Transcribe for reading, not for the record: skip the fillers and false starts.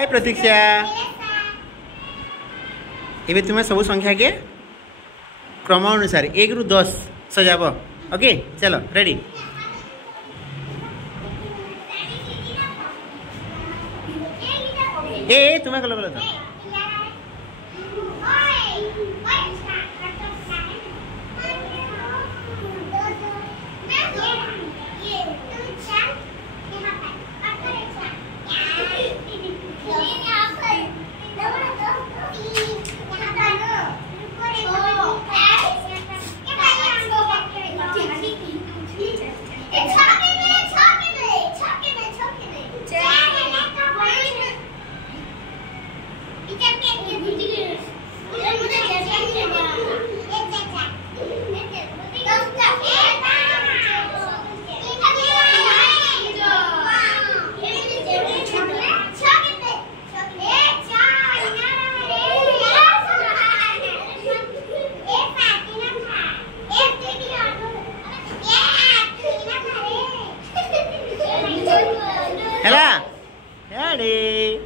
हाय प्रतीक्षा एबे तुम्हें सब संख्या के क्रम अनुसार 1 रु 10 सजाब। ओके चलो रेडी। ए तुम्हें कल तो Ready?